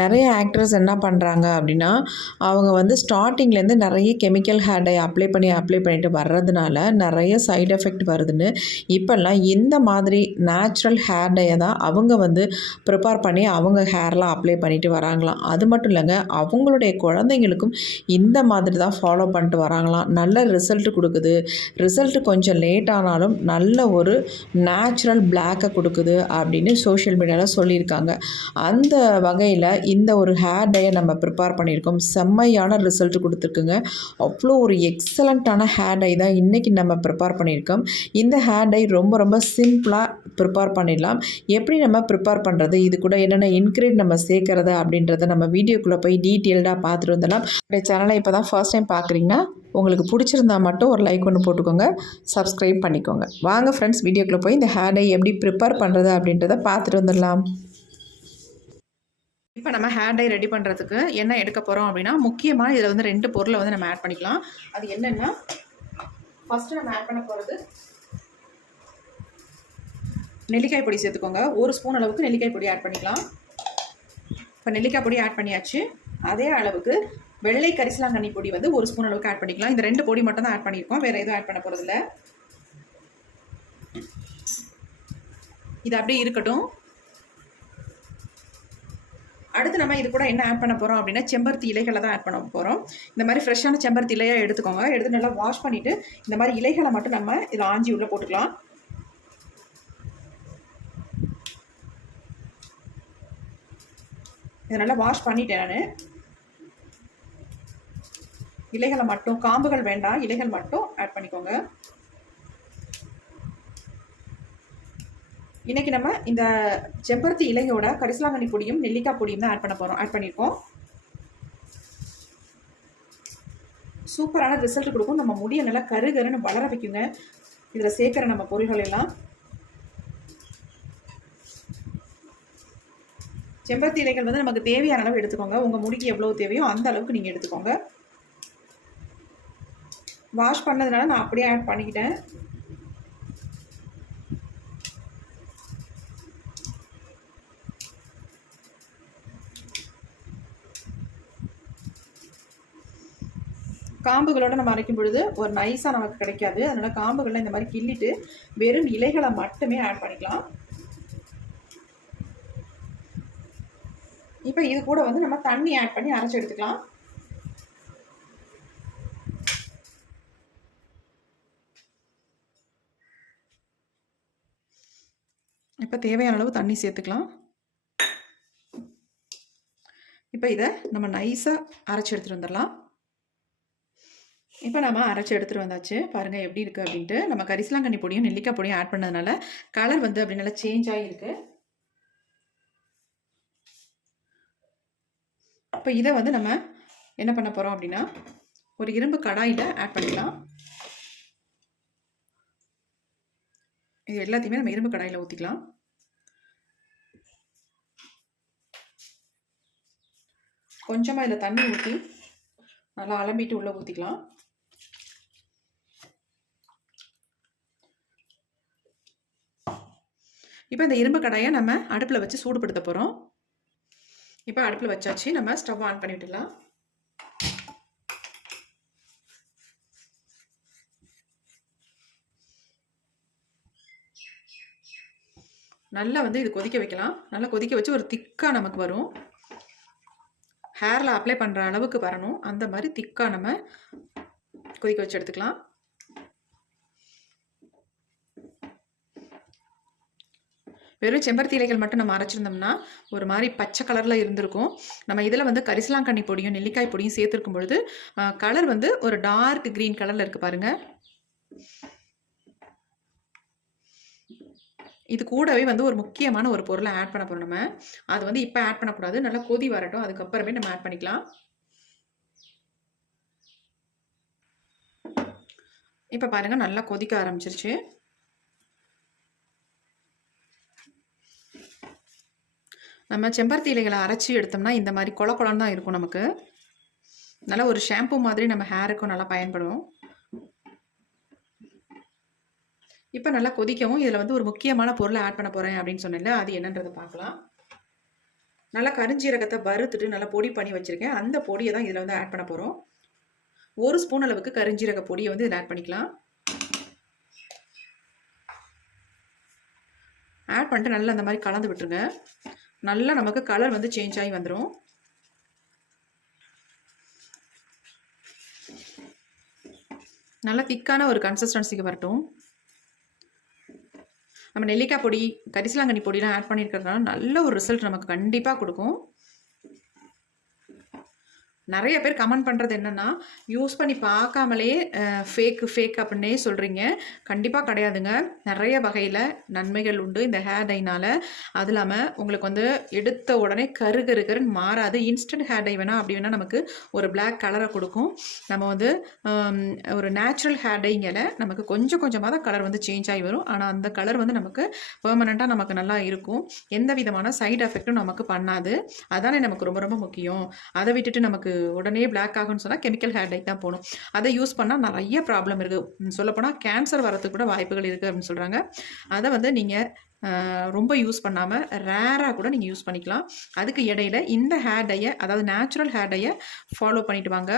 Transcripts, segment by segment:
நிறைய ஆக்ட்ரஸ் என்ன பண்ணுறாங்க அப்படின்னா அவங்க வந்து ஸ்டார்டிங்லேருந்து நிறைய கெமிக்கல் ஹேர் டை அப்ளை பண்ணி அப்ளை பண்ணிட்டு வர்றதுனால நிறைய சைடு எஃபெக்ட் வருதுன்னு இப்போல்லாம் இந்த மாதிரி நேச்சுரல் ஹேர் டையை தான் அவங்க வந்து ப்ரிப்பேர் பண்ணி அவங்க ஹேர்லாம் அப்ளை பண்ணிட்டு வராங்களாம். அது மட்டும் இல்லைங்க அவங்களுடைய குழந்தைங்களுக்கும் இந்த மாதிரி தான் ஃபாலோ பண்ணிட்டு வராங்களாம். நல்ல ரிசல்ட் கொடுக்குது. ரிசல்ட் கொஞ்சம் லேட் ஆனாலும் நல்ல ஒரு நேச்சுரல் பிளாக்கை கொடுக்குது அப்படின்னு சோஷியல் மீடியாவில் சொல்லியிருக்காங்க. அந்த வகையில் இந்த ஒரு ஹேர் டையை நம்ம ப்ரிப்பேர் பண்ணியிருக்கோம். செம்மையான ரிசல்ட் கொடுத்துருக்குங்க. அவ்வளோ ஒரு எக்ஸலண்ட்டான ஹேர் டை தான் இன்றைக்கி நம்ம ப்ரிப்பேர் பண்ணியிருக்கோம். இந்த ஹேர் டை ரொம்ப ரொம்ப சிம்பிளாக ப்ரிப்பேர் பண்ணிடலாம். எப்படி நம்ம ப்ரிப்பேர் பண்ணுறது இது கூட என்னென்ன இன்க்ரீட் நம்ம சேர்க்கறது அப்படின்றத நம்ம வீடியோக்குள்ளே போய் டீட்டெயில்டாக பார்த்துட்டு வந்துடலாம். என்னுடைய சேனலை இப்போ தான் ஃபர்ஸ்ட் டைம் பார்க்குறீங்கன்னா உங்களுக்கு பிடிச்சிருந்தா மட்டும் ஒரு லைக் ஒன்று போட்டுக்கோங்க. சப்ஸ்கிரைப் பண்ணிக்கோங்க. வாங்க ஃப்ரெண்ட்ஸ் வீடியோக்குள்ளே போய் இந்த ஹேர் டை எப்படி ப்ரிப்பேர் பண்ணுறது அப்படின்றத பார்த்துட்டு வந்துடலாம். இப்போ நம்ம ஹேர் டை ரெடி பண்ணுறதுக்கு என்ன எடுக்க போகிறோம் அப்படின்னா முக்கியமாக இதில் வந்து ரெண்டு பொருளை வந்து நம்ம ஆட் பண்ணிக்கலாம். அது என்னென்னா ஃபஸ்ட்டு நம்ம ஆட் பண்ண போகிறது நெல்லிக்காய் பொடி சேர்த்துக்கோங்க. ஒரு ஸ்பூன் அளவுக்கு நெல்லிக்காய் பொடி ஆட் பண்ணிக்கலாம். இப்போ நெல்லிக்காய் பொடி ஆட் பண்ணியாச்சு. அதே அளவுக்கு வெள்ளை கரிசலாங்கண்ணி பொடி வந்து ஒரு ஸ்பூன் அளவுக்கு ஆட் பண்ணிக்கலாம். இந்த ரெண்டு பொடி மட்டும் தான் ஆட் பண்ணியிருக்கோம். வேறு எதுவும் ஆட் பண்ண போகிறதில்ல இது அப்படியே இருக்கட்டும். அடுத்து நம்ம இது கூட என்ன ஆட் பண்ண போகிறோம் அப்படின்னா செம்பருத்தி இலைகளை தான் ஆட் பண்ண போகிறோம் இந்த மாதிரி ஃப்ரெஷ்ஷான செம்பருத்தி இலையாக எடுத்துக்கோங்க. எடுத்து நல்லா வாஷ் பண்ணிவிட்டு இந்த மாதிரி இலைகளை மட்டும் நம்ம இதில் ஆஞ்சி உள்ளே போட்டுக்கலாம். இதை நல்லா வாஷ் பண்ணிட்டேன் நான். இலைகளை மட்டும் காம்புகள் வேண்டாம் இலைகள் மட்டும் ஆட் பண்ணிக்கோங்க. இன்றைக்கி நம்ம இந்த செம்பருத்தி இலையோட கரிசலாங்கண்ணி பொடியும் நெல்லிக்காய் பொடியும் தான் ஆட் பண்ண போகிறோம் ஆட் பண்ணியிருக்கோம். சூப்பரான ரிசல்ட் கொடுக்கும். நம்ம முடியை நல்லா கரு கருன்னு வளர வைக்குங்க. இதில் சேர்க்குற நம்ம பொருள்கள் எல்லாம். செம்பருத்தி இலைகள் வந்து நமக்கு தேவையான அளவு எடுத்துக்கோங்க. உங்கள் முடிக்கு எவ்வளோ தேவையோ அந்த அளவுக்கு நீங்கள் எடுத்துக்கோங்க. வாஷ் பண்ணதுனால நான் அப்படியே ஆட் பண்ணிக்கிட்டேன். காம்புகளோட நம்ம அரைக்கும் பொழுது ஒரு நைஸாக நமக்கு கிடைக்காது. அதனால் காம்புகளில் இந்த மாதிரி கிள்ளிட்டு வெறும் இலைகளை மட்டுமே ஆட் பண்ணிக்கலாம். இப்போ இது கூட வந்து நம்ம தண்ணி ஆட் பண்ணி அரைச்சி எடுத்துக்கலாம். இப்போ தேவையான அளவு தண்ணி சேர்த்துக்கலாம். இப்போ இதை நம்ம நைஸாக அரைச்சி எடுத்துகிட்டு வந்துடலாம். இப்போ நம்ம அரைச்சி எடுத்துகிட்டு வந்தாச்சு. பாருங்கள் எப்படி இருக்குது அப்படின்ட்டு. நம்ம கரிசலாங்கண்ணி பொடியும் நெல்லிக்காய் பொடியும் ஆட் பண்ணதுனால கலர் வந்து அப்படி நல்லா சேஞ்ச் ஆகிருக்கு இப்போ இதை வந்து நம்ம என்ன பண்ண போகிறோம் அப்படின்னா ஒரு இரும்பு கடாயில் ஆட் பண்ணிக்கலாம். இது எல்லாத்தையுமே நம்ம இரும்பு கடாயில் ஊற்றிக்கலாம் கொஞ்சமாக இதில் தண்ணி ஊற்றி நல்லா அலம்பிட்டு உள்ளே ஊற்றிக்கலாம் இப்போ இந்த இரும்பு கடாயை நம்ம அடுப்பில் வச்சு சூடுபடுத்த போகிறோம். இப்போ அடுப்பில் வச்சாச்சு நம்ம ஸ்டவ் ஆன் பண்ணிவிடலாம். நல்லா வந்து இது கொதிக்க வைக்கலாம். நல்லா கொதிக்க வச்சு ஒரு திக்காக நமக்கு வரும். ஹேரில் அப்ளை பண்ணுற அளவுக்கு வரணும். அந்த மாதிரி திக்காக நம்ம கொதிக்க வச்சு எடுத்துக்கலாம். வெறும் செம்பருத்தி இலைகள் மட்டும் நம்ம அரைச்சிருந்தோம்னா ஒரு மாதிரி பச்சை கலரில் இருந்திருக்கும். நம்ம இதில் வந்து கரிசலாங்கண்ணி பொடியும் நெல்லிக்காய் பொடியும் சேர்த்துருக்கும் பொழுது கலர் வந்து ஒரு டார்க் க்ரீன் கலரில் இருக்குது பாருங்கள் இது கூடவே வந்து ஒரு முக்கியமான ஒரு பொருளை ஆட் பண்ண போகிறோம் நம்ம. அது வந்து இப்போ ஆட் பண்ணக்கூடாது. நல்லா கொதி வரட்டும். அதுக்கப்புறமே நம்ம ஆட் பண்ணிக்கலாம். இப்போ பாருங்கள் நல்லா கொதிக்க ஆரம்பிச்சிருச்சு. நம்ம செம்பருத்தி இலைகளை அரைச்சி எடுத்தோம்னா இந்த மாதிரி கொல குளம் தான் இருக்கும் நமக்கு. நல்லா ஒரு ஷாம்பு மாதிரி நம்ம ஹேருக்கும் நல்லா பயன்படும். இப்போ நல்லா கொதிக்கவும் இதில் வந்து ஒரு முக்கியமான பொருளை ஆட் பண்ண போகிறேன் அப்படின்னு சொன்னேன்ல அது என்னன்றதை பார்க்கலாம். நல்லா கரிஞ்சீரகத்தை வறுத்துட்டு நல்லா பொடி பண்ணி வச்சுருக்கேன். அந்த பொடியை தான் இதில் வந்து ஆட் பண்ண போகிறோம் ஒரு ஸ்பூன் அளவுக்கு கரிஞ்சீரக பொடியை வந்து இதில் ஆட் பண்ணிக்கலாம். ஆட் பண்ணிட்டு நல்லா அந்த மாதிரி கலந்து விட்டுருங்க. நல்லா நமக்கு கலர் வந்து சேஞ்ச் ஆகி வந்துடும் நல்லா திக்கான ஒரு கன்சிஸ்டன்சிக்கு வரட்டும். நம்ம நெல்லிக்காய் பொடி கரிசலாங்கண்ணி பொடிலாம் ஆட் பண்ணியிருக்கிறதுனால நல்ல ஒரு ரிசல்ட் நமக்கு கண்டிப்பாக கொடுக்கும். நிறைய பேர் கமெண்ட் பண்ணுறது என்னென்னா யூஸ் பண்ணி பார்க்காமலே ஃபேக்கு ஃபேக் அப்படின்னே சொல்கிறீங்க கண்டிப்பாக கிடையாதுங்க. நிறைய வகையில் நன்மைகள் உண்டு இந்த ஹேர் டைனால் அது இல்லாமல் உங்களுக்கு வந்து எடுத்த உடனே கரு கரு கருன்னு மாறாது. இன்ஸ்டன்ட் ஹேர் டை வேணால் அப்படி வேணால் நமக்கு ஒரு பிளாக் கலரை கொடுக்கும். நம்ம வந்து ஒரு நேச்சுரல் ஹேர் டைங்கில் நமக்கு கொஞ்சம் கொஞ்சமாக தான் கலர் வந்து சேஞ்ச் ஆகி வரும். ஆனால் அந்த கலர் வந்து நமக்கு பெர்மனெண்ட்டாக நமக்கு நல்லா இருக்கும். எந்த விதமான சைடு எஃபெக்ட்டும் நமக்கு பண்ணாது. அதானே நமக்கு ரொம்ப ரொம்ப முக்கியம். அதை விட்டுட்டு நமக்கு உடனே பிளாக் ஆகும்னு சொன்னால் கெமிக்கல் ஹேர் டை தான் போகணும் அதை யூஸ் பண்ணால் நிறைய ப்ராப்ளம் இருக்குது சொல்லப்போனால் கேன்சர் வரத்துக்கு கூட வாய்ப்புகள் இருக்குது அப்படின்னு சொல்கிறாங்க அதை வந்து நீங்கள் ரொம்ப யூஸ் பண்ணாமல் ரேராக கூட நீங்கள் யூஸ் பண்ணிக்கலாம். அதுக்கு இடையில இந்த ஹேர் டையை அதாவது நேச்சுரல் ஹேர் டையை ஃபாலோ பண்ணிட்டு வாங்க.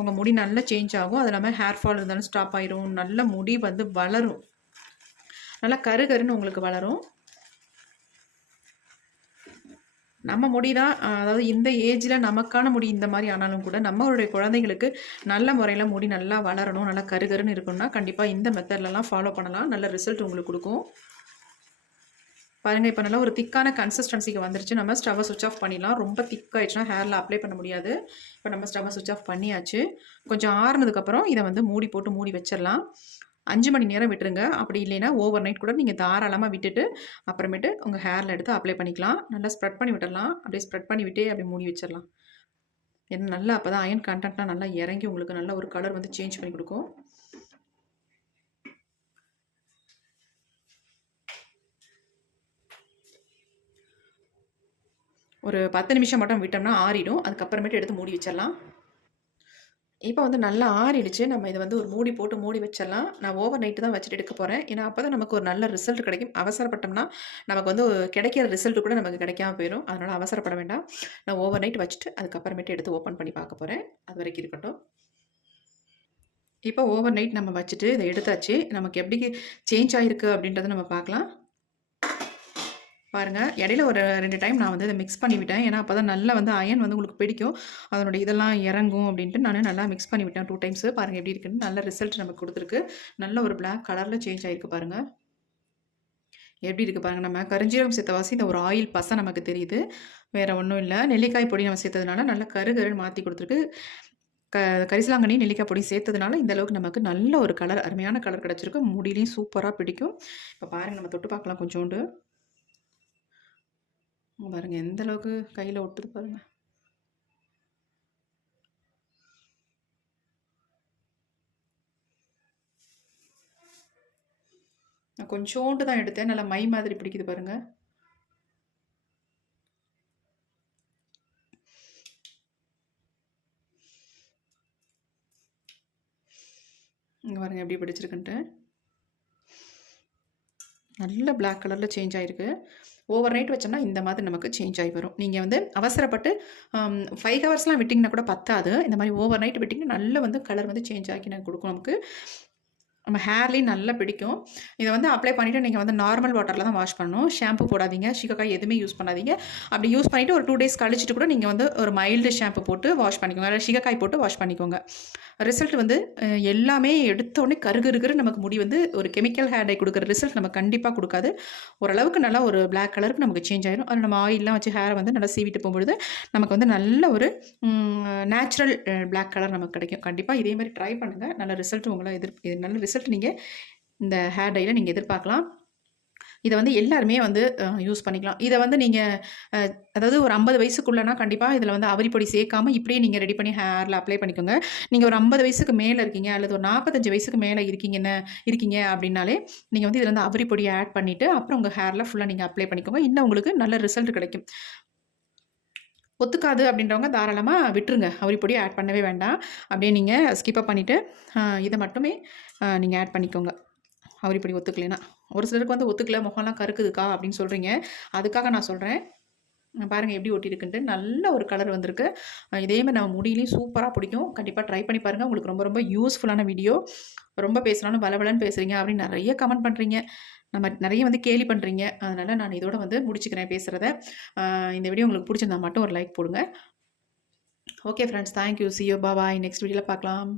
உங்கள் முடி நல்லா சேஞ்ச் ஆகும். அது இல்லாமல் ஹேர் ஃபால் இருந்தாலும் ஸ்டாப் ஆயிரும். நல்ல முடி வந்து வளரும். நல்லா கரு கருன்னு உங்களுக்கு வளரும். நம்ம முடி தான் அதாவது இந்த ஏஜில் நமக்கான முடி இந்த மாதிரி ஆனாலும் கூட நம்மளுடைய குழந்தைங்களுக்கு நல்ல முறையில் முடி நல்லா வளரணும் நல்லா கருகருன்னு இருக்கணும்னா கண்டிப்பாக இந்த மெத்தட்லலாம் ஃபாலோ பண்ணலாம். நல்ல ரிசல்ட் உங்களுக்கு கொடுக்கும். பாருங்கள் இப்போ நல்லா ஒரு திக்கான கன்சிஸ்டன்சிக்கு வந்துருச்சு. நம்ம ஸ்டவ்வை சுவிச் ஆஃப் பண்ணிடலாம். ரொம்ப திக்காயிடுச்சுன்னா ஹேரில் அப்ளை பண்ண முடியாது. இப்போ நம்ம ஸ்டவ்வை சுவிச் ஆஃப் பண்ணியாச்சு. கொஞ்சம் ஆறுனதுக்கப்புறம் இதை வந்து மூடி போட்டு மூடி வச்சிடலாம். அஞ்சு மணி நேரம் விட்டுருங்க. அப்படி இல்லைன்னா ஓவர் நைட் கூட நீங்கள் தாராளமாக விட்டுட்டு அப்புறமேட்டு உங்கள் ஹேரில் எடுத்து அப்ளை பண்ணிக்கலாம். நல்லா ஸ்ப்ரெட் பண்ணி விட்டுடலாம் அப்படியே ஸ்ப்ரெட் பண்ணி விட்டே அப்படி மூடி வச்சிடலாம். ஏன்னா நல்லா அப்போ தான் அயன் கண்டென்ட்லாம் நல்லா இறங்கி உங்களுக்கு நல்ல ஒரு கலர் வந்து சேஞ்ச் பண்ணி கொடுக்கும். ஒரு பத்து நிமிஷம் மட்டும் விட்டோம்னா ஆறிடும். அதுக்கப்புறமேட்டு எடுத்து மூடி வச்சிடலாம். இப்போ வந்து நல்லா ஆறிடுச்சு. நம்ம இதை வந்து ஒரு மூடி போட்டு மூடி வச்சிடலாம். நான் ஓவர் நைட்டு தான் வச்சுட்டு எடுக்க போகிறேன் ஏன்னா அப்போ தான் நமக்கு ஒரு நல்ல ரிசல்ட் கிடைக்கும். அவசரப்பட்டோம்னா நமக்கு வந்து கிடைக்கிற ரிசல்ட் கூட நமக்கு கிடைக்காம போயிடும் அதனால் அவசரப்பட வேண்டாம். நான் ஓவர் நைட் வச்சுட்டு அதுக்கப்புறமேட்டு எடுத்து ஓப்பன் பண்ணி பார்க்க போகிறேன் அது வரைக்கும் இருக்கட்டும். இப்போ ஓவர் நைட் நம்ம வச்சுட்டு இதை எடுத்தாச்சு. நமக்கு எப்படி சேஞ்ச் ஆகிருக்கு அப்படின்றத நம்ம பார்க்கலாம். பாருங்கள் இடையில ஒரு ரெண்டு டைம் நான் வந்து இதை மிக்ஸ் பண்ணிவிட்டேன் ஏன்னா அப்போ தான் நல்லா வந்து அயன் வந்து உங்களுக்கு பிடிக்கும். அதனுடைய இதெல்லாம் இறங்கும் அப்படின்ட்டு நான் நல்லா மிக்ஸ் பண்ணிவிட்டேன் டூ டைம்ஸ் பாருங்கள் எப்படி இருக்குன்னு. நல்ல ரிசல்ட் நமக்கு கொடுத்துருக்கு. நல்ல ஒரு பிளாக் கலரில் சேஞ்ச் ஆகிருக்கு பாருங்கள் எப்படி இருக்குது பாருங்கள் நம்ம. கருஞ்சீரகம் சேர்த்தவாசி இந்த ஒரு ஆயில் பசை நமக்கு தெரியுது. வேறு ஒன்றும் இல்லை. நெல்லிக்காய் பொடி நம்ம சேர்த்ததுனால நல்லா கருகருன்னு மாற்றி கொடுத்துருக்கு. க கரிசலாங்கண்ணி நெல்லிக்காய் பொடி சேர்த்ததுனால இந்த அளவுக்கு நமக்கு நல்ல ஒரு கலர் அருமையான கலர் கிடச்சிருக்கு. முடியிலையும் சூப்பராக பிடிக்கும். இப்போ பாருங்கள் நம்ம தொட்டு பார்க்கலாம் கொஞ்சோண்டு. பாருங்கள் எந்த அளவுக்கு கையில் ஒட்டுது பாருங்கள் நான் கொஞ்சோண்டு தான் எடுத்தேன் நல்லா மை மாதிரி பிடிக்குது பாருங்கள் இங்கே பாருங்கள் எப்படி பிடிச்சிருக்குன்ட்டு. நல்ல பிளாக் கலரில் சேஞ்ச் ஆகிருக்கு ஓவர் நைட் வச்சோம்னா இந்த மாதிரி நமக்கு சேஞ்ச் ஆகி வரும். நீங்கள் வந்து அவசரப்பட்டு ஃபைவ் ஹவர்ஸ்லாம் விட்டிங்கன்னா கூட பத்தாது. இந்த மாதிரி ஓவர் நைட் விட்டிங்கன்னா நல்ல வந்து கலர் வந்து சேஞ்ச் ஆகி நான் கொடுக்கும் நமக்கு. நம்ம ஹேர்லேயும் நல்லா பிடிக்கும். இதை வந்து அப்ளை பண்ணிவிட்டு நீங்கள் வந்து நார்மல் வாட்டரில் தான் வாஷ் பண்ணணும். ஷாம்பு போடாதீங்க. ஷிகக்காய் எதுவுமே யூஸ் பண்ணாதீங்க. அப்படி யூஸ் பண்ணிவிட்டு ஒரு டூ டேஸ் கழிச்சிட்டு கூட நீங்கள் வந்து ஒரு மைல்டு ஷாம்பு போட்டு வாஷ் பண்ணிக்கோங்க. ஷிகக்காய் போட்டு வாஷ் பண்ணிக்கோங்க. ரிசல்ட் வந்து எல்லாமே எடுத்தோடனே கருகருகிற நமக்கு முடி வந்து ஒரு கெமிக்கல் ஹேர் டை கொடுக்குற ரிசல்ட் நம்ம கண்டிப்பாக கொடுக்காது. ஓரளவுக்கு நல்லா ஒரு பிளாக் கலருக்கு நமக்கு சேஞ்ச் ஆயிடும் அது நம்ம ஆயிலெலாம் வச்சு ஹேரை வந்து நல்லா சீவிட்டு போகும்பொழுது நமக்கு வந்து நல்ல ஒரு நேச்சுரல் பிளாக் கலர் நமக்கு கிடைக்கும். கண்டிப்பாக இதே மாதிரி ட்ரை பண்ணுங்கள் நல்ல ரிசல்ட் உங்களை எதிர் நல்ல ரிசல்ட் நீங்கள் இந்த ஹேர் டையில் நீங்கள் எதிர்பார்க்கலாம். இதை வந்து எல்லாருமே வந்து யூஸ் பண்ணிக்கலாம். இதை வந்து நீங்கள் அதாவது ஒரு ஐம்பது வயசுக்குள்ளனா கண்டிப்பாக இதில் வந்து அவரிப்பொடி சேர்க்காம இப்படியே நீங்கள் ரெடி பண்ணி ஹேரில் அப்ளை பண்ணிக்கோங்க. நீங்கள் ஒரு ஐம்பது வயசுக்கு மேலே இருக்கீங்க அல்லது ஒரு நாற்பத்தஞ்சு வயசுக்கு மேலே இருக்கீங்கன்னு இருக்கீங்க அப்படின்னாலே நீங்கள் வந்து இதில் வந்து அவரிப்பொடியை ஆட் பண்ணிவிட்டு அப்புறம் உங்கள் ஹேரில் ஃபுல்லாக நீங்கள் அப்ளை பண்ணிக்கோங்க. இன்னும் உங்களுக்கு நல்ல ரிசல்ட் கிடைக்கும். ஒத்துக்காது அப்படின்றவங்க தாராளமாக விட்டுருங்க. அவரிப்பொடியை ஆட் பண்ணவே வேண்டாம். அப்படியே நீங்கள் ஸ்கிப்பப் பண்ணிவிட்டு இதை மட்டுமே நீங்கள் ஆட் பண்ணிக்கோங்க. அவர் இப்படி ஒத்துக்கலைன்னா. ஒரு சிலருக்கு வந்து ஒத்துக்கல முகம்லாம் கருக்குதுக்கா அப்படின்னு சொல்கிறீங்க அதுக்காக நான் சொல்கிறேன் பாருங்கள் எப்படி ஒட்டியிருக்குன்ட்டு நல்ல ஒரு கலர் வந்திருக்கு. இதே மாதிரி நம்ம முடியிலையும் சூப்பராக பிடிக்கும். கண்டிப்பாக ட்ரை பண்ணி பாருங்கள் உங்களுக்கு ரொம்ப ரொம்ப யூஸ்ஃபுல்லான வீடியோ ரொம்ப பேசுனாலும் பலபலன்னு பேசுகிறீங்க அப்படின்னு நிறைய கமெண்ட் பண்ணுறீங்க நம்ம நிறைய வந்து கேலி பண்ணுறீங்க அதனால் நான் இதோட வந்து முடிச்சுக்கிறேன் பேசுகிறத இந்த வீடியோ உங்களுக்கு பிடிச்சிருந்தா மட்டும் ஒரு லைக் போடுங்க. ஓகே ஃப்ரெண்ட்ஸ் தேங்க்யூ சியோ பாபாய் நெக்ஸ்ட் வீடியோவில் பார்க்கலாம்.